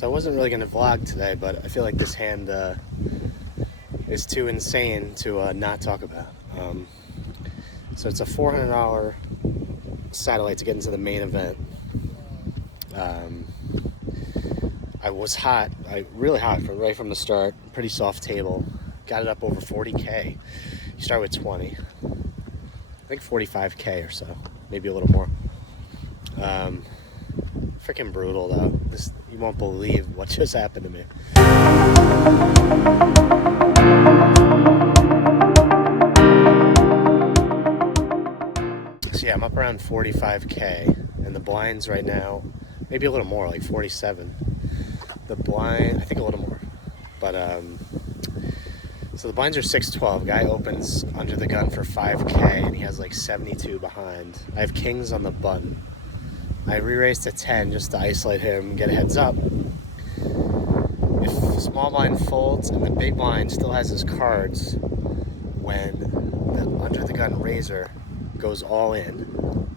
So I wasn't really going to vlog today, but I feel like this hand is too insane to not talk about. So it's a $400 satellite to get into the main event. I was hot, really hot right from the start. Pretty soft table. Got it up over 40K. You start with 20. I think 45K or so, maybe a little more. Freaking brutal though. You won't believe what just happened to me. So yeah, I'm up around 45K, and the blinds right now, maybe a little more, like 47. The blind, I think a little more, but so the blinds are 612. Guy opens under the gun for 5K, and he has like 72 behind. I have kings on the button. I re-raised to 10 just to isolate him and get a heads up. If small blind folds and the big blind still has his cards, when the under the gun raiser goes all in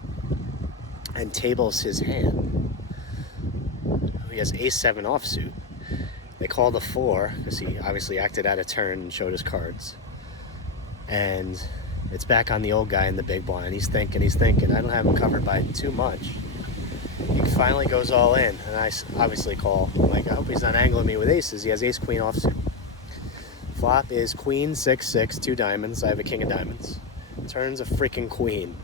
and tables his hand, he has ace-7 offsuit. They call the 4 because he obviously acted out of turn and showed his cards. And it's back on the old guy in the big blind. He's thinking. I don't have him covered by too much. He finally goes all in, and I obviously call. I'm like, I hope he's not angling me with aces. He has ace-queen offsuit. Flop is queen, 6-6, 2 diamonds. I have a king of diamonds. Turns a freaking queen.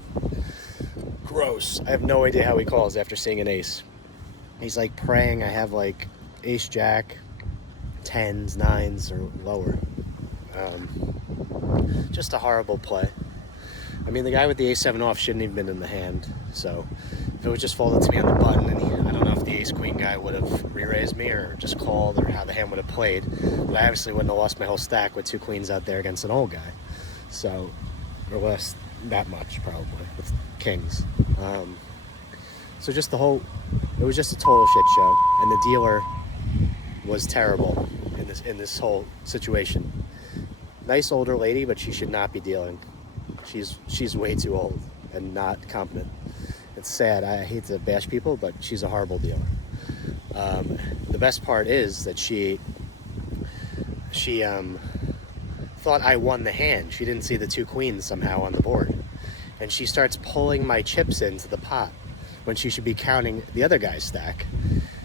Gross. I have no idea how he calls after seeing an ace. He's like praying I have like ace-jack, 10s, 9s, or lower. Just a horrible play. I mean, the guy with the ace-7 off shouldn't even been in the hand, so if it was just folded to me on the button, and I don't know if the ace-queen guy would have re-raised me or just called, or how the hand would have played, but I obviously wouldn't have lost my whole stack with 2 queens out there against an old guy, so, or less that much probably, with kings. So just it was just a total shit show, and the dealer was terrible in this whole situation. Nice older lady, but she should not be dealing. She's way too old and not competent. It's sad. I hate to bash people, but she's a horrible dealer. The best part is that she thought I won the hand. She didn't see the 2 queens somehow on the board, and she starts pulling my chips into the pot when she should be counting the other guy's stack.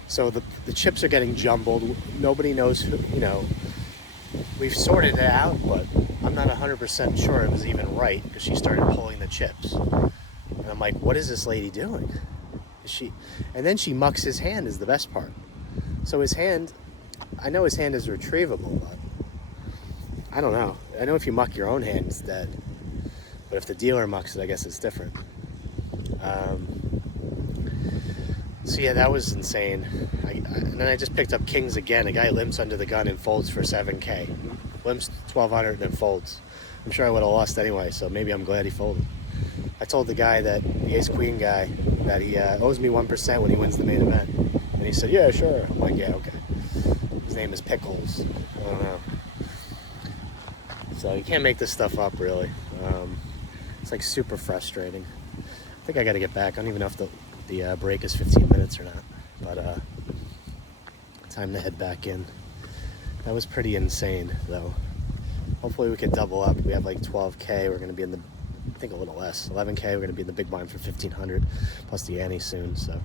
So the chips are getting jumbled. Nobody knows who, we've sorted it out, but I'm not 100% sure it was even right because she started pulling the chips. And I'm like, what is this lady doing? And then she mucks his hand is the best part. So his hand, I know his hand is retrievable, but I don't know. I know if you muck your own hand, it's dead. But if the dealer mucks it, I guess it's different. So yeah, that was insane. And then I just picked up kings again. A guy limps under the gun and folds for 7K. Limps 1,200 and then folds. I'm sure I would have lost anyway, so maybe I'm glad he folded. I told the guy, the ace-queen guy, that he owes me 1% when he wins the main event. And he said, yeah, sure. I'm like, yeah, okay. His name is Pickles. I don't know. So you can't make this stuff up, really. It's like super frustrating. I think I got to get back. I don't even know if the break is 15 minutes or not. But time to head back in. That was pretty insane, though. Hopefully we could double up. We have like 12K. We're going to be in the, I think a little less, 11K. We're going to be in the big blind for 1,500, plus the ante soon. So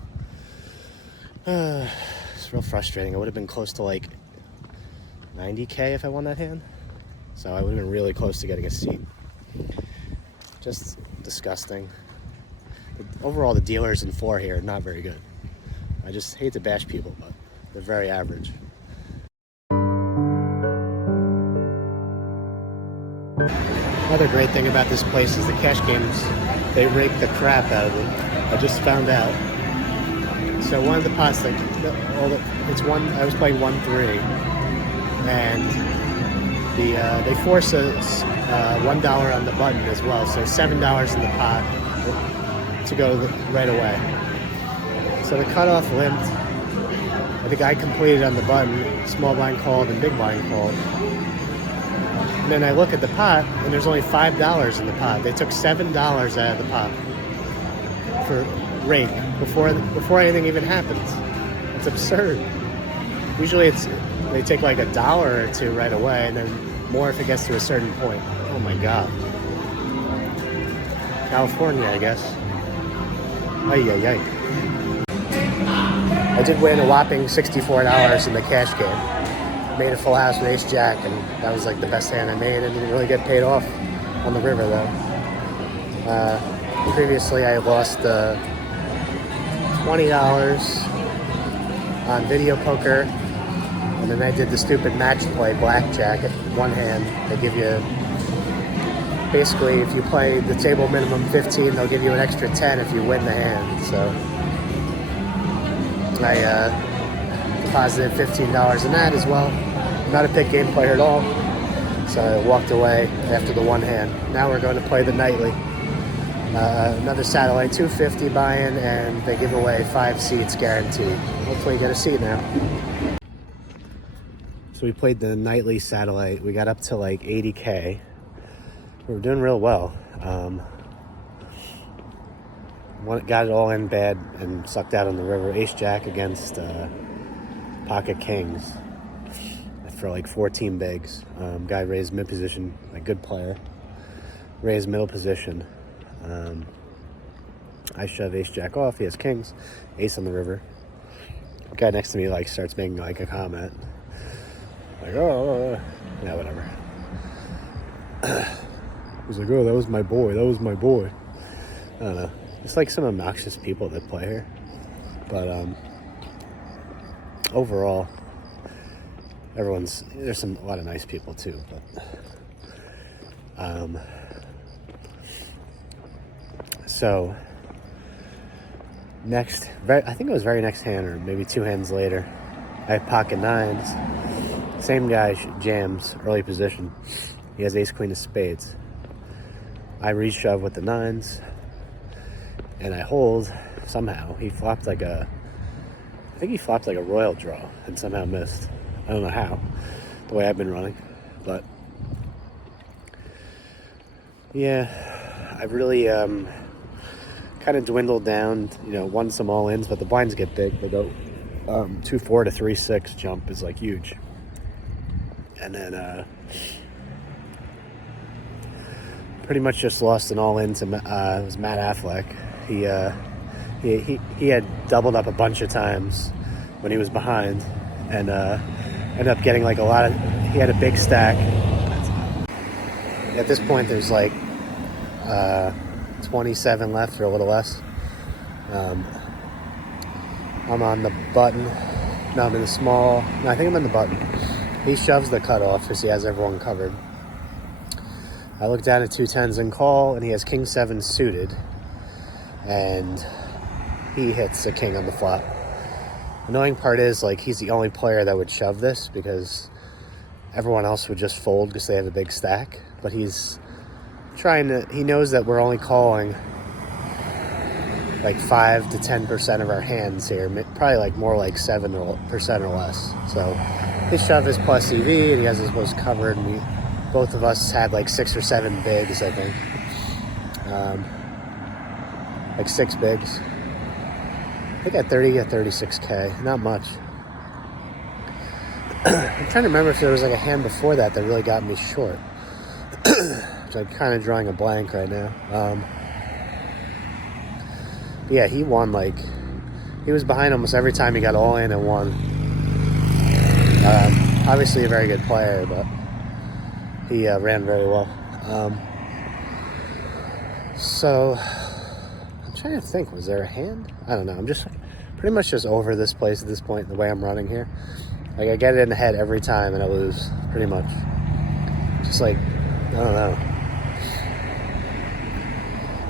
it's real frustrating. I would have been close to like 90K if I won that hand. So I would have been really close to getting a seat. Just disgusting. Overall, the dealers in 4 here are not very good. I just hate to bash people, but they're very average. Another great thing about this place is the cash games, they rape the crap out of it. I just found out. So one of the pots, I was playing 1-3, and they force us $1 on the button as well, so $7 in the pot to go right away. So the cutoff limped. The guy completed on the button. Small blind called and big blind called. And then I look at the pot, and there's only $5 in the pot. They took $7 out of the pot for rake before anything even happens. It's absurd. Usually they take like $1 or $2 right away, and then more if it gets to a certain point. Oh my God. California, I guess. Ay, ay, ay. I did win a whopping $64 in the cash game. Made a full house with ace jack, and that was like the best hand I made. I didn't really get paid off on the river though. Previously I lost $20 on video poker, and then I did the stupid match play blackjack at one hand. They give you, basically if you play the table minimum 15, they'll give you an extra 10 if you win the hand. So I deposited $15 in that as well. I'm not a big game player at all, so I walked away after the one hand. Now we're going to play the nightly. Another satellite, $250 buy-in, and they give away 5 seats guaranteed. Hopefully you get a seat now. So we played the nightly satellite. We got up to like 80K. We were doing real well. Got it all in bad and sucked out on the river. Ace jack against pocket kings for like 14 bigs. Guy raised mid position, a good player. Raised middle position. I shove ace jack off. He has kings, ace on the river. The guy next to me like starts making like a comment, like, oh, yeah, whatever. He's like, oh, that was my boy. That was my boy. I don't know. It's like some obnoxious people that play here, but overall, there's a lot of nice people too, but so next, I think it was very next hand, or maybe 2 hands later, I have pocket nines. Same guy jams early position. He has ace queen of spades. I reshove with the nines, and I hold. Somehow he flopped like I think he flopped like a royal draw and somehow missed. I don't know how, the way I've been running, but yeah, I really kind of dwindled down. You know, won some all-ins, but the blinds get big. They go 2-4 to 3-6 jump is like huge, and then pretty much just lost an all-in to it was Matt Affleck. He had doubled up a bunch of times when he was behind, and ended up getting like he had a big stack. At this point there's like 27 left or a little less. I'm on the button. No, I'm in the small. No, I think I'm in the button. He shoves the cutoff because he has everyone covered. I look down at 2 10s and call, and he has king 7 suited, and he hits a king on the flop. Annoying part is, like, he's the only player that would shove this because everyone else would just fold because they have a big stack. But he's he knows that we're only calling like 5 to 10% of our hands here, probably like more like 7% or less. So his shove is plus EV, and he has his most covered, and both of us had like 6 or 7 bigs, I think. Like 6 bigs. I think at 36K, not much. I'm trying to remember if there was like a hand before that really got me short. Which I'm kind of drawing a blank right now. Yeah, he won he was behind almost every time he got all in and won. Obviously a very good player, but he ran very well. So I'm trying to think, was there a hand? I don't know. I'm just pretty much just over this place at this point, the way I'm running here. Like, I get it in the head every time and I lose, pretty much. Just like, I don't know.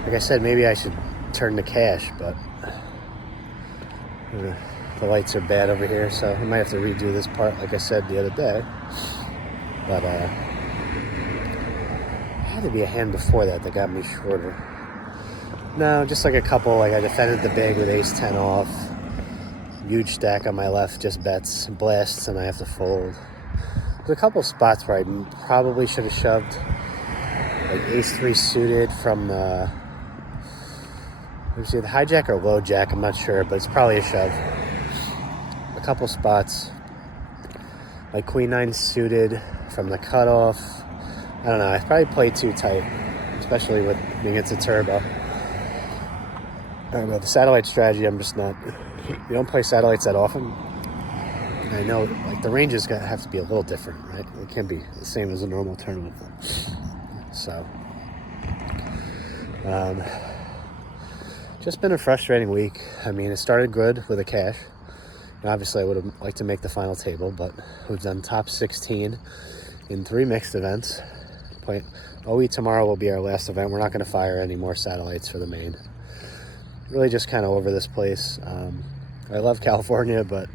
Like I said, maybe I should turn to cash, but the lights are bad over here, so I might have to redo this part like I said the other day. But had to be a hand before that got me shorter. No, just like a couple. Like, I defended the big with ace 10 off. Huge stack on my left, just bets, blasts, and I have to fold. There's a couple spots where I probably should have shoved, like ace 3 suited from the hijack or low jack, I'm not sure, but it's probably a shove. A couple spots like queen nine suited from the cutoff. I don't know, I probably played too tight, especially with being it's a turbo. I don't know, the satellite strategy, I'm just not, you don't play satellites that often. And I know, like, the ranges have to be a little different, right? It can't be the same as a normal tournament. So, just been a frustrating week. I mean, it started good with a cash. And obviously, I would have liked to make the final table, but we've done top 16 in 3 mixed events. OE tomorrow will be our last event. We're not going to fire any more satellites for the main. Really just kind of over this place. I love California, but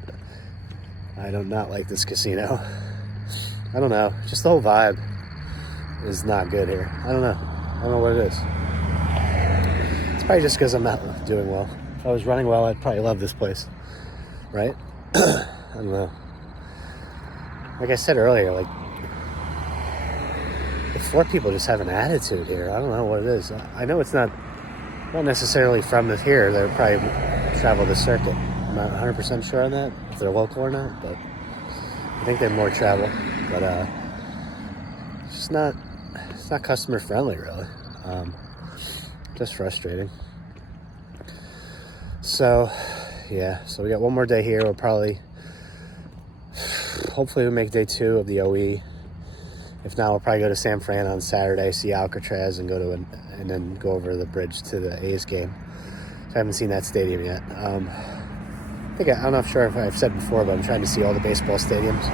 I do not like this casino. I don't know. Just the whole vibe is not good here. I don't know what it is. It's probably just because I'm not doing well. If I was running well, I'd probably love this place, right? I don't know. Like I said earlier, like, the floor people just have an attitude here. I don't know what it is. I know it's not necessarily from here. They probably travel the circuit. I'm not 100% sure on that, if they're local or not, but I think they're more travel. But it's not customer friendly, really. Just frustrating. So, yeah. So we got one more day here. We'll probably, hopefully, we'll make day 2 of the OE. If not, we'll probably go to San Fran on Saturday, see Alcatraz, and and then go over the bridge to the A's game. So I haven't seen that stadium yet. I'm not sure if I've said before, but I'm trying to see all the baseball stadiums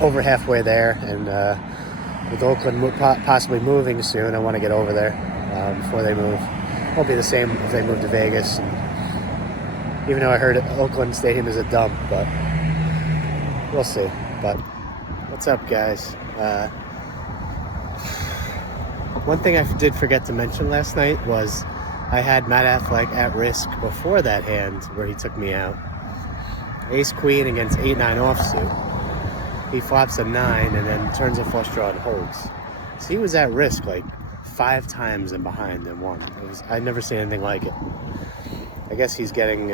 over halfway there. And with Oakland possibly moving soon, I want to get over there before they move. It won't be the same if they move to Vegas. And even though I heard Oakland Stadium is a dump, but we'll see. But what's up, guys? One thing I did forget to mention last night was I had Matt Affleck at risk before that hand where he took me out. Ace Queen against 8-9 offsuit. He flops a 9 and then turns a flush draw and holds. So he was at risk like 5 times and behind and won. I'd never seen anything like it. I guess he's getting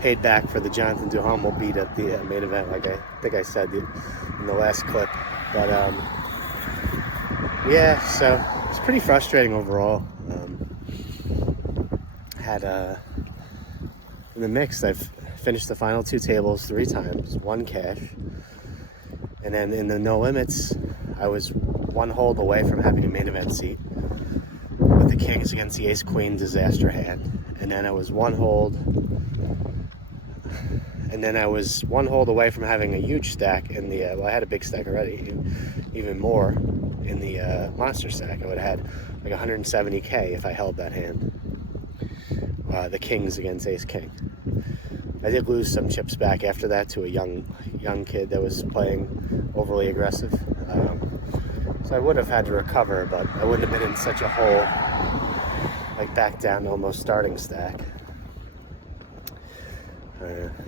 paid back for the Jonathan Duhamel beat at the main event, like I think I said in the last clip. But yeah, so it's pretty frustrating overall. In the mix, I've finished the final 2 tables 3 times, 1 cash. And then in the no limits, I was 1 hold away from having a main event seat with the Kings against the Ace Queen disaster hand. And then I was 1 hold. And then I was 1 hold away from having a huge stack in the, I had a big stack already, even more in the monster stack. I would have had like 170K if I held that hand. The Kings against Ace King. I did lose some chips back after that to a young kid that was playing overly aggressive. So I would have had to recover, but I wouldn't have been in such a hole, like back down to almost starting stack.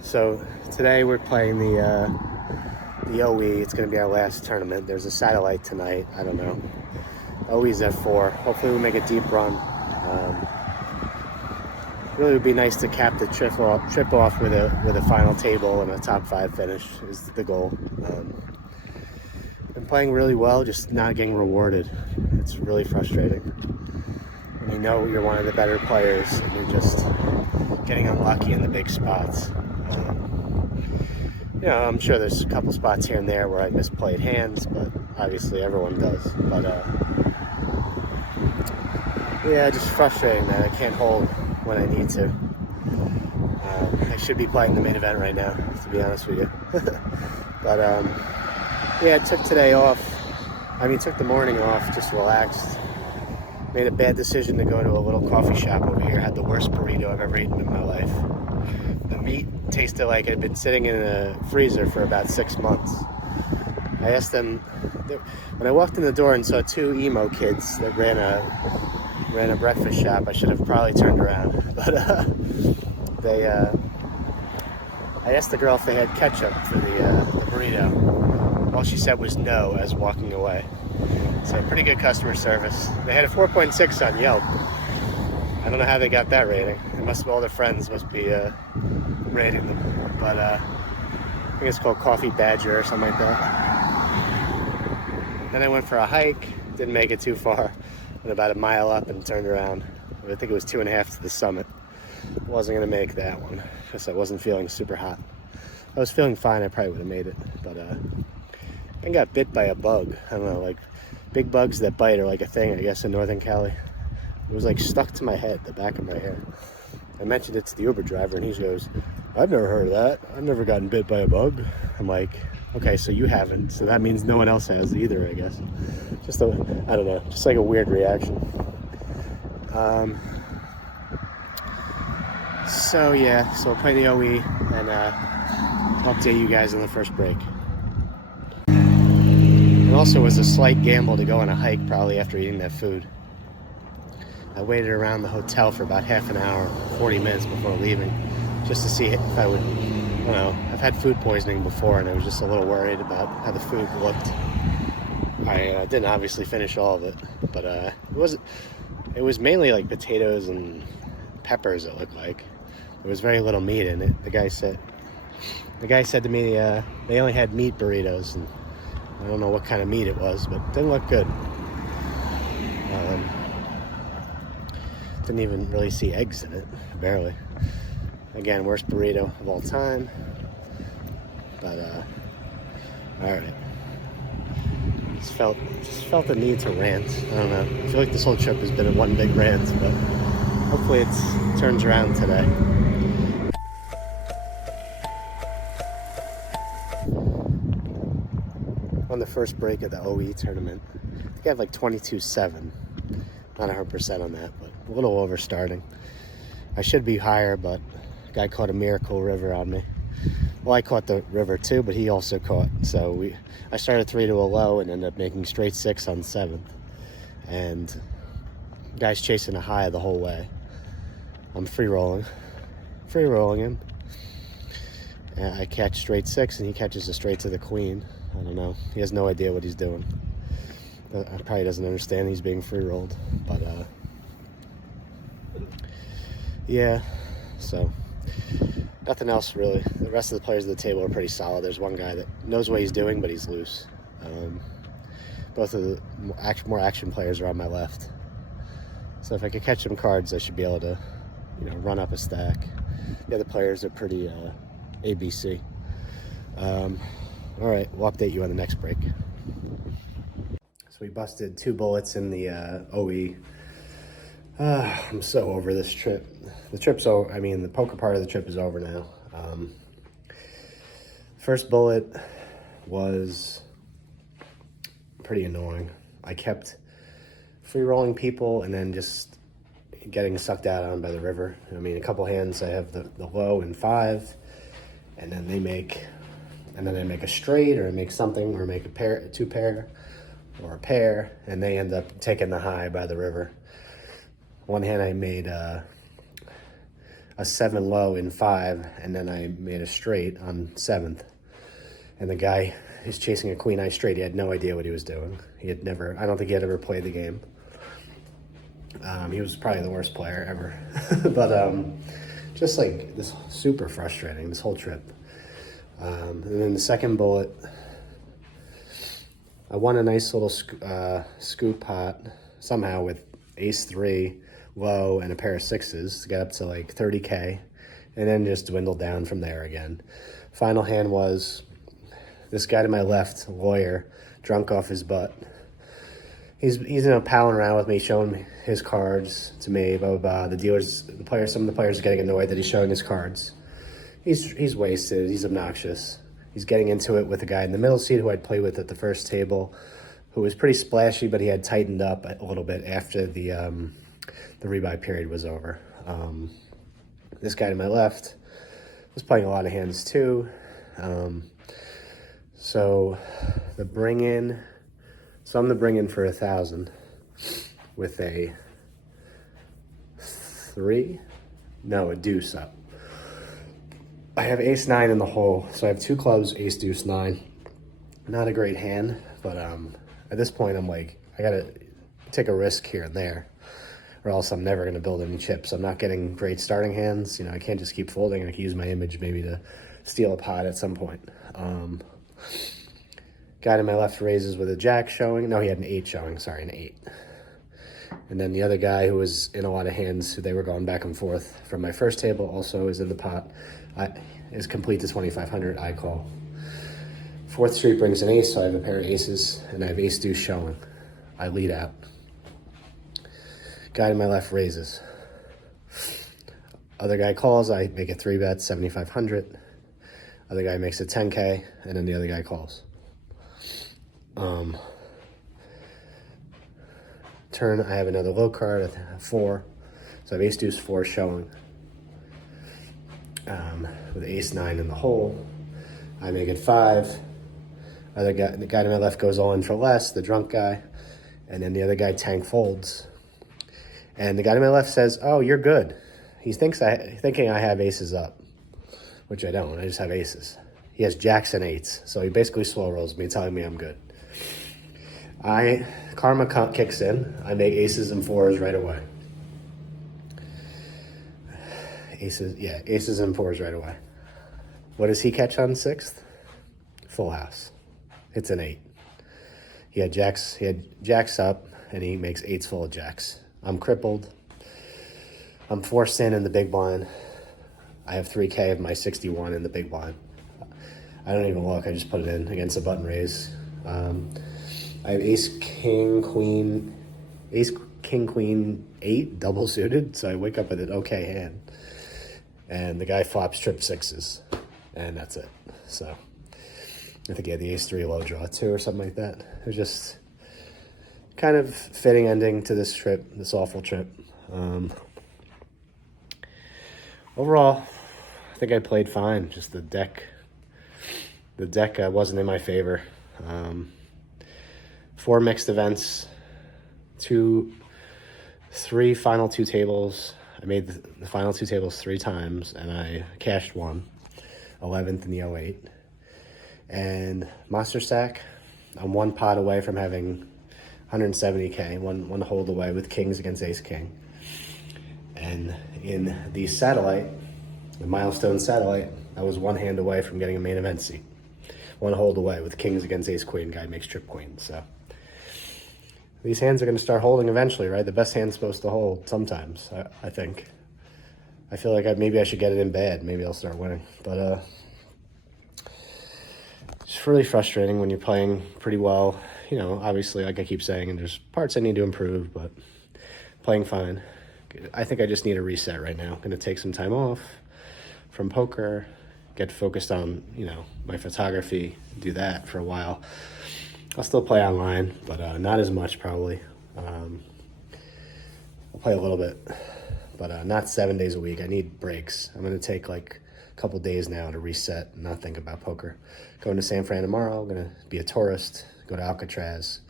So today we're playing the OE. It's going to be our last tournament. There's a satellite tonight. I don't know. OE's at 4. Hopefully we make a deep run. Really would be nice to cap the trip off with a final table and a top 5 finish is the goal. Been playing really well, just not getting rewarded. It's really frustrating. When you know you're one of the better players and you're just getting unlucky in the big spots. You know, I'm sure there's a couple spots here and there where I misplayed hands, but obviously everyone does. But yeah, just frustrating that I can't hold when I need to. I should be playing the main event right now, to be honest with you. But yeah, I took today off. Took the morning off, just relaxed. Made a bad decision to go to a little coffee shop over here. Had the worst burrito I've ever eaten in my life. The meat tasted like it had been sitting in a freezer for about 6 months. I asked them, when I walked in the door and saw 2 emo kids that ran a breakfast shop, I should have probably turned around. But I asked the girl if they had ketchup for the burrito. All she said was no as walking away. So pretty good customer service. They had a 4.6 on Yelp. I don't know how they got that rating. All their friends must be rating them. But think it's called Coffee Badger or something like that. Then I went for a hike, didn't make it too far, went about a mile up and turned around. I think it was 2.5 to the summit. Wasn't gonna make that one because I wasn't feeling super hot. If I was feeling fine, I probably would have made it, but I got bit by a bug. I don't know, like big bugs that bite are like a thing, I guess, in Northern Cali. It was like stuck to my head, the back of my hair. I mentioned it to the Uber driver and he goes, I've never heard of that. I've never gotten bit by a bug. I'm like, okay, so you haven't. So that means no one else has either, I guess. I don't know, just like a weird reaction. So yeah, so I'll play the OE and update you guys on the first break. It also was a slight gamble to go on a hike probably after eating that food. I waited around the hotel for about half an hour, 40 minutes before leaving, just to see if I would, I don't know, I've had food poisoning before and I was just a little worried about how the food looked. I didn't obviously finish all of it, but it was mainly like potatoes and peppers, it looked like. There was very little meat in it. The guy said to me they only had meat burritos, and I don't know what kind of meat it was, but it didn't look good. Didn't even really see eggs in it, barely. Again, worst burrito of all time. But all right. Just felt the need to rant. I don't know. I feel like this whole trip has been a one big rant, but hopefully it turns around today. On the first break of the OE tournament, I think I have like 22.7. Not 100% on that, but a little over starting. I should be higher, but the guy caught a miracle river on me. Well, I caught the river too, but he also caught. So I started 3 to a low and ended up making straight 6 on 7th. And the guy's chasing a high the whole way. I'm free rolling him. And I catch straight 6 and he catches a straight to the queen. I don't know. He has no idea what he's doing. He probably doesn't understand he's being free rolled. But yeah, so nothing else really. The rest of the players at the table are pretty solid. There's one guy that knows what he's doing, but he's loose. Both of the more action players are on my left. So if I could catch some cards, I should be able to, run up a stack. The other players are pretty ABC. All right, we'll update you on the next break. So we busted 2 bullets in the OE. I'm so over this trip. The trip's over. I mean, the poker part of the trip is over now. First bullet was pretty annoying. I kept free rolling people and then just getting sucked out on by the river. I mean, a couple hands I have the low and 5, and then they make a straight or make something or make a pair, 2 pair or a pair, and they end up taking the high by the river. One hand I made a 7 low in 5, and then I made a straight on 7th. And the guy is chasing a queen eye straight. He had no idea what he was doing. I don't think he had ever played the game. He was probably the worst player ever. But just like this, super frustrating, this whole trip. And then the second bullet, I won a nice little scoop pot somehow with ace 3 low and a pair of 6s to get up to like 30K, and then just dwindled down from there again. Final hand was this guy to my left, lawyer, drunk off his butt. He's palling around with me, showing me his cards to me, blah, blah, blah. Some of the players are getting annoyed that he's showing his cards. He's wasted, he's obnoxious. He's getting into it with the guy in the middle seat who I'd played with at the first table, who was pretty splashy, but he had tightened up a little bit after the rebuy period was over. This guy to my left was playing a lot of hands too. So I'm the bring in for 1,000 with a deuce up. I have ace 9 in the hole, so I have 2 clubs, ace, deuce, 9. Not a great hand, but at this point I'm like, I gotta take a risk here and there, or else I'm never gonna build any chips. I'm not getting great starting hands. I can't just keep folding. I can use my image maybe to steal a pot at some point. Guy to my left raises with a jack showing. No, he had an 8 showing. Sorry, an 8. And then the other guy who was in a lot of hands, they were going back and forth from my first table, also is in the pot. Is complete to 2,500. I call. Fourth street brings an ace, so I have a pair of aces, and I have ace deuce showing. I lead out. Guy to my left raises. Other guy calls. I make a 3-bet, 7,500. Other guy makes a 10K, and then the other guy calls. Turn, I have another low card at 4, so I have ace deuce 4 showing. With ace 9 in the hole, I make it 5. The guy to my left goes all in for less, the drunk guy, and then the other guy tank folds. And the guy to my left says, "Oh, you're good." He thinking I have aces up, which I don't. I just have aces. He has jacks and 8s, so he basically slow rolls me, telling me I'm good. Karma kicks in. I make aces and 4s right away. Aces and 4s right away. What does he catch on 6th? Full house. It's an 8. He had jacks up, and he makes 8s full of jacks. I'm crippled. I'm forced in the big blind. I have 3K of my 61 in the big blind. I don't even look. I just put it in against a button raise. I have ace, king, queen, 8 double suited. So I wake up with an okay hand. And the guy flops trip 6s. And that's it. So I think he had the ace 3 low draw too or something like that. It was just kind of fitting ending to this trip, this awful trip. Overall, I think I played fine. Just the deck wasn't in my favor. 4 mixed events, 3 final 2 tables. I made the final 2 tables 3 times, and I cashed 1, 11th in the 08. And Monster Stack, I'm 1 pot away from having 170K, one hold away with kings against ace king. And in the satellite, the milestone satellite, I was 1 hand away from getting a main event seat. 1 hold away with kings against ace queen. Guy makes trip queen. So these hands are going to start holding eventually, right? The best hand's supposed to hold sometimes, I think. I feel like maybe I should get it in bad. Maybe I'll start winning. But it's really frustrating when you're playing pretty well. You know, obviously, like I keep saying, and there's parts I need to improve, but playing fine. I think I just need a reset right now. I'm going to take some time off from poker, get focused on, my photography, do that for a while. I'll still play online, but not as much probably. I'll play a little bit, but not 7 days a week. I need breaks. I'm going to take like a couple days now to reset and not think about poker. Going to San Fran tomorrow. I'm going to be a tourist, go to Alcatraz,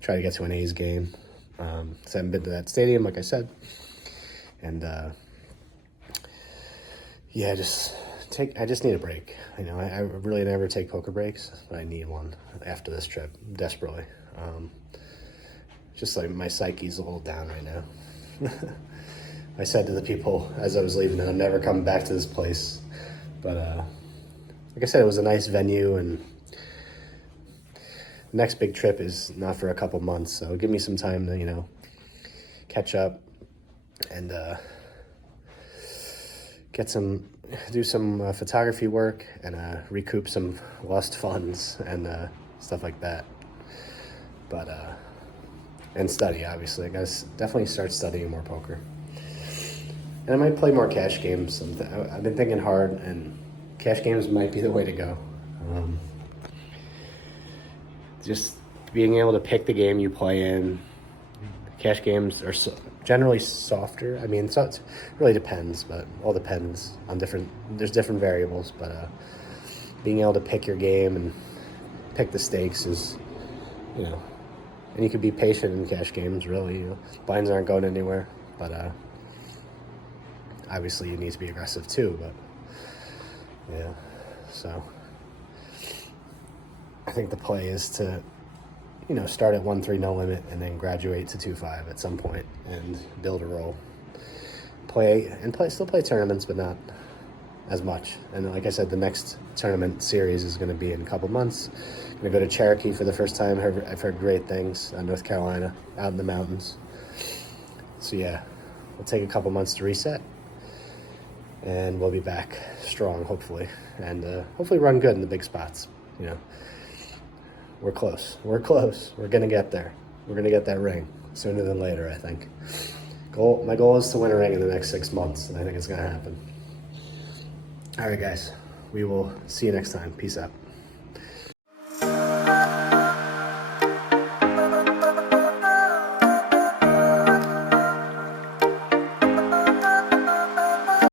try to get to an A's game. So I haven't been to that stadium, like I said. And I just need a break. I really never take poker breaks, but I need one after this trip, desperately. Just like my psyche's a little down right now. I said to the people as I was leaving that I'm never coming back to this place. But like I said, it was a nice venue, and the next big trip is not for a couple months, so give me some time to, catch up and do some photography work and recoup some lost funds and stuff like that. But and study, obviously. I gotta definitely start studying more poker. And I might play more cash games. I've been thinking hard, and cash games might be the way to go. Just being able to pick the game you play in. Cash games are generally softer. So it really depends, but all depends on there's different variables, but being able to pick your game and pick the stakes is, and you can be patient in cash games, really. Blinds aren't going anywhere, but obviously you need to be aggressive too, but yeah, so I think the play is to start at 1-3 no limit and then graduate to 2-5 at some point and build a roll. Still play tournaments, but as much. And like I said, the next tournament series is going to be in a couple months. I'm going to go to Cherokee for the first time. I've heard great things, North Carolina, out in the mountains. So yeah, we'll take a couple months to reset, and we'll be back strong, hopefully, and hopefully run good in the big spots. You know, we're close. We're close. We're going to get there. We're going to get that ring sooner than later, I think. My goal is to win a ring in the next 6 months, and I think it's going to happen. All right, guys. We will see you next time. Peace out.